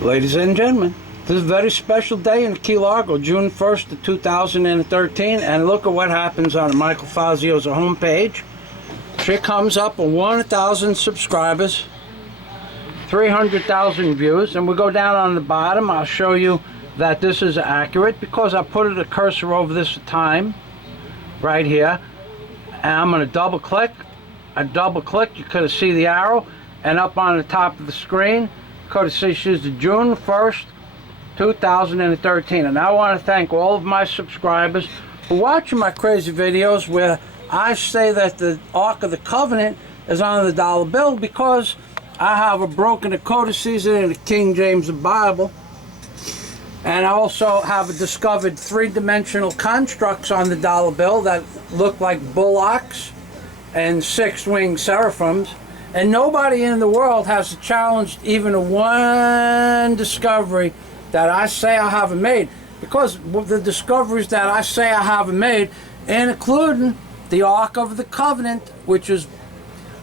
Ladies and gentlemen, this is a very special day in Key Largo, June 1st of 2013, and look at what happens on Michael Fazio's homepage. She comes up with 1,000 subscribers, 300,000 views, and we go down on the bottom. I'll show you that this is accurate because I put a cursor over this time right here, and I'm going to double click. I double click, you could see the arrow, and up on the top of the screen courtesy she's the June 1st 2013. And I want to thank all of my subscribers for watching my crazy videos where I say that the Ark of the Covenant is on the dollar bill because I have a broken the codices in the King James Bible, and I also have discovered three-dimensional constructs on the dollar bill that look like bullocks and six-winged seraphims. And nobody in the world has challenged even one discovery that I say I haven't made, because the discoveries that I say I haven't made, including the Ark of the Covenant, which is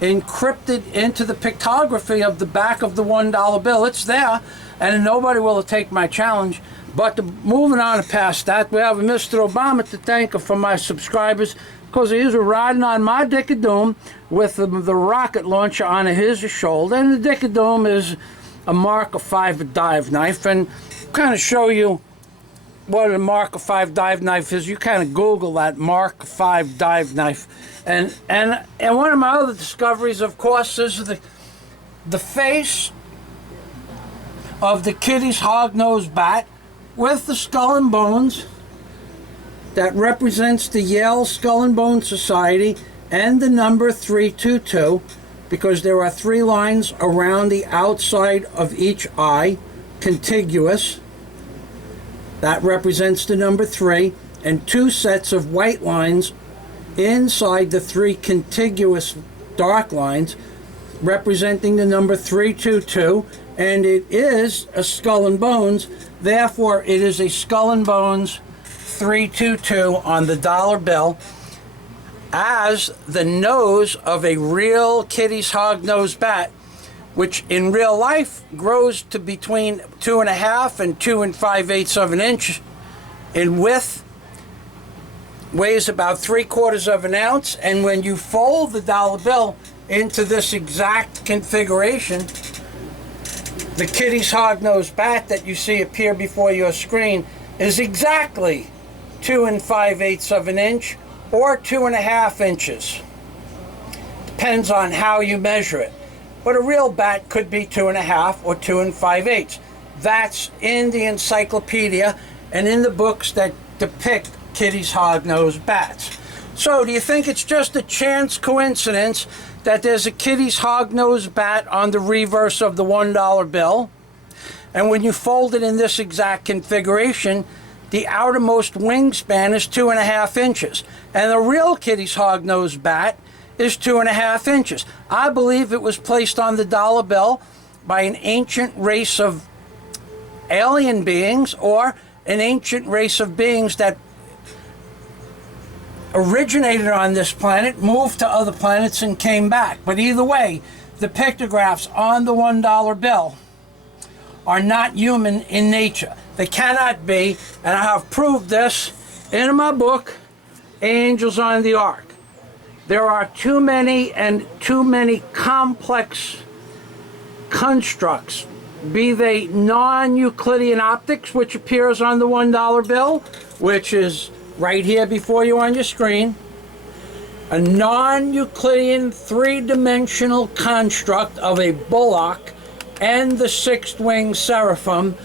encrypted into the pictography of the back of the $1 bill. It's there, and nobody will take my challenge. But moving on past that, we have Mr. Obama to thank for my subscribers, because he was riding on my Dick of Doom with the rocket launcher on his shoulder. And the Dick of Doom is a Mark 5 dive knife. And kind of show you what a Mark 5 dive knife is. You kind of Google that Mark 5 dive knife. And one of my other discoveries, of course, is the face of the Kitty's hog-nosed bat with the skull and bones that represents the Yale Skull and Bone Society and the number 322, because there are 3 lines around the outside of each eye, contiguous. That represents the number 3, and 2 sets of white lines inside the 3 contiguous dark lines representing the number 322, and it is a skull and bones. Therefore, it is a skull and bones 322 on the dollar bill, as the nose of a real Kitty's hog-nosed bat, which in real life grows to between 2.5 and 2 5/8 of an inch in width, weighs about 3/4 of an ounce, and when you fold the dollar bill into this exact configuration, the Kitty's hog-nosed bat that you see appear before your screen is exactly 2 5/8 of an inch or 2.5 inches. Depends on how you measure it. But a real bat could be 2.5 or 2 5/8. That's in the encyclopedia and in the books that depict Kitty's hog-nosed bats. So do you think it's just a chance coincidence that there's a Kitty's hog-nosed bat on the reverse of the $1 bill? And when you fold it in this exact configuration, the outermost wingspan is 2.5 inches. And the real Kitty's hog-nosed bat is 2.5 inches. I believe it was placed on the dollar bill by an ancient race of alien beings, or an ancient race of beings that originated on this planet, moved to other planets, and came back. But either way, the pictographs on the $1 bill are not human in nature. They cannot be, and I have proved this in my book, Angels on the Ark. There are too many complex constructs, be they non-Euclidean optics, which appears on the $1 bill, which is right here before you on your screen, a non-Euclidean 3-dimensional construct of a bullock and the 6th-winged seraphim,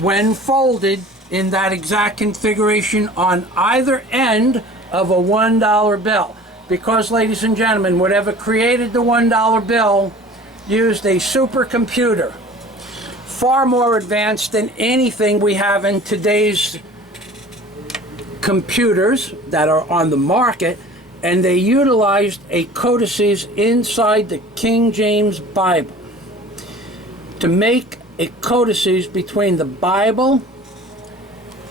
when folded in that exact configuration on either end of a $1 bill. Because, ladies and gentlemen, whatever created the $1 bill used a supercomputer far more advanced than anything we have in today's computers that are on the market, and they utilized a codices inside the King James Bible to make a codices between the Bible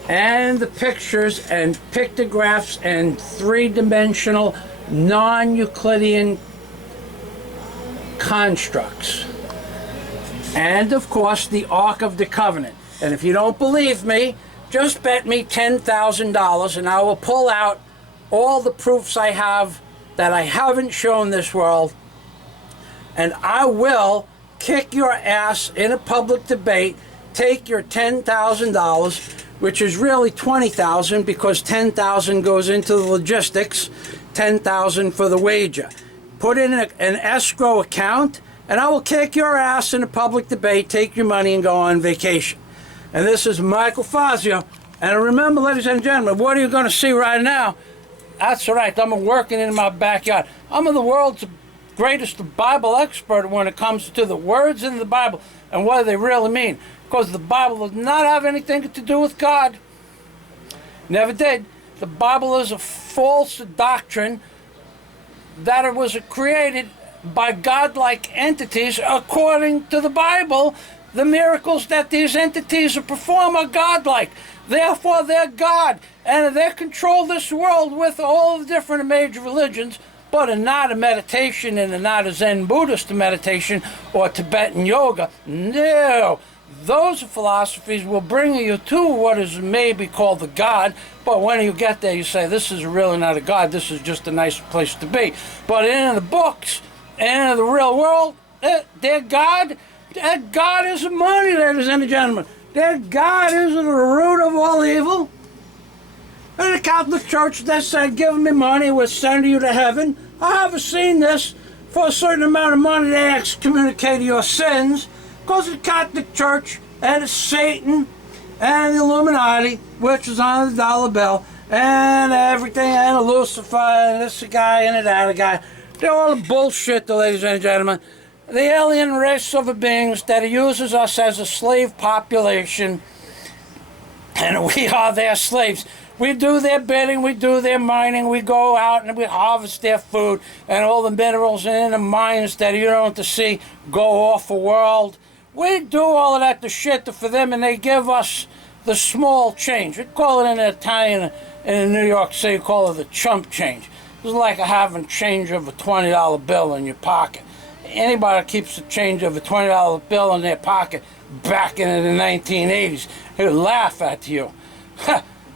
and the pictures and pictographs and 3-dimensional non-Euclidean constructs. and of course the Ark of the Covenant. And if you don't believe me, just bet me $10,000 and I will pull out all the proofs I have that I haven't shown this world, and I will kick your ass in a public debate, take your $10,000, which is really $20,000 because $10,000 goes into the logistics, $10,000 for the wager. Put in an escrow account, and I will kick your ass in a public debate, take your money, and go on vacation. And this is Michael Fazio. And remember, ladies and gentlemen, what are you going to see right now? That's right, I'm working in my backyard. I'm the world's greatest Bible expert when it comes to the words in the Bible and what they really mean. Because the Bible does not have anything to do with God. Never did. The Bible is a false doctrine that it was created by godlike entities. According to the Bible, the miracles that these entities perform are godlike. Therefore, they're God, and they control this world with all the different major religions, but not a meditation and not a Zen Buddhist meditation or Tibetan yoga. No. Those philosophies will bring you to what is maybe called the God, but when you get there you say, this is really not a God, this is just a nice place to be. But in the books, and in the real world, their God is money, ladies and gentlemen. Their God is the root of all evil. And the Catholic Church that said, give me money, we'll send you to heaven. I haven't seen this. For a certain amount of money, they excommunicate your sins. Because the Catholic Church and it's Satan and the Illuminati, which is on the dollar bill, and everything, and Lucifer, and this guy and that guy. They're all bullshit, ladies and gentlemen. The alien race of beings that uses us as a slave population, and we are their slaves. We do their bidding, we do their mining, we go out and we harvest their food, and all the minerals in the mines that you don't see go off the world. We do all of that, the shit for them, and they give us the small change. We call it in Italian, in New York City, call it the chump change. It's like having change of a $20 bill in your pocket. Anybody that keeps the change of a $20 bill in their pocket back in the 1980s, he'll laugh at you.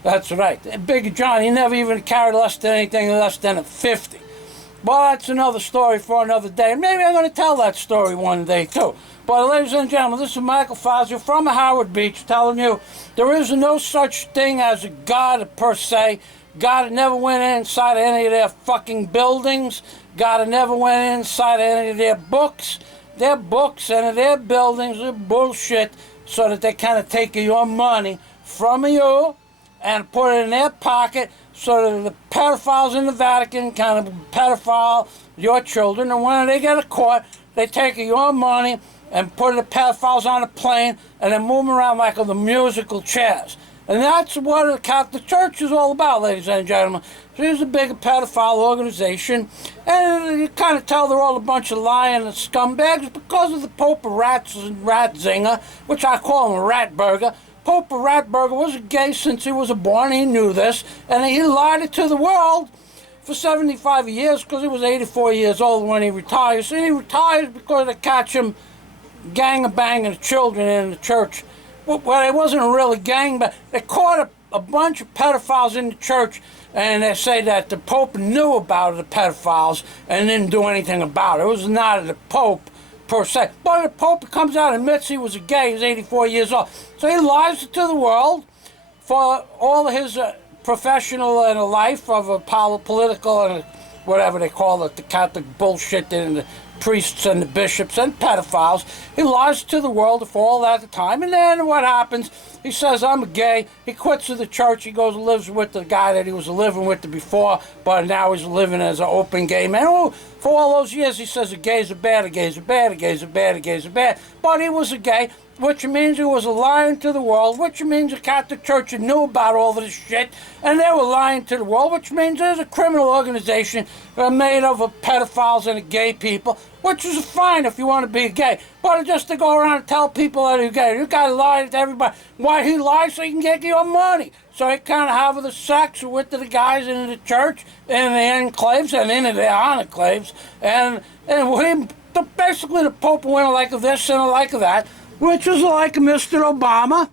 That's right. Big John, he never even carried less than anything less than a 50. Well, that's another story for another day. And maybe I'm going to tell that story one day, too. But, ladies and gentlemen, this is Michael Fazio from Howard Beach telling you there is no such thing as a God per se. God never went inside any of their fucking buildings. God never went inside any of their books. Their books and their buildings are bullshit so that they kind of take your money from you and put it in their pocket so that the pedophiles in the Vatican kind of pedophile your children, and when they get caught, they take your money and put the pedophiles on a plane and then move them around like on the musical chairs. And that's what the Catholic Church is all about, ladies and gentlemen. She's a big pedophile organization, and you kind of tell they're all a bunch of lying scumbags because of the Pope of Ratzinger, which I call him a Ratburger. Pope Ratburger was gay since he was born. He knew this, and he lied it to the world for 75 years because he was 84 years old when he retires. And he retires because they catch him gang-banging children in the church. Well, it wasn't really gang, but they caught a bunch of pedophiles in the church, and they say that the Pope knew about the pedophiles and didn't do anything about it. It was not the Pope per se. But the Pope comes out and admits he was a gay. He's 84 years old. So he lies to the world for all his professional and life of a political and whatever they call it, the Catholic bullshit and the priests and the bishops and pedophiles. He lies to the world for all that time, and then what happens? He says, I'm gay. He quits the church. He goes and lives with the guy that he was living with before, but now he's living as an open gay man. Oh, for all those years, he says the gays are bad, the gays are bad, the gays are bad, the gays are bad. But he was a gay, which means he was lying to the world, which means the Catholic Church knew about all of this shit, and they were lying to the world, which means there's a criminal organization made of pedophiles and gay people, which is fine if you want to be gay. But just to go around and tell people that you're gay, you got to lie to everybody. Why he lies? So he can get your money. So he kind of have the sex with the guys in the church, in the enclaves, and in the enclaves, and basically the Pope went a like of this and a like of that, which is like Mr. Obama.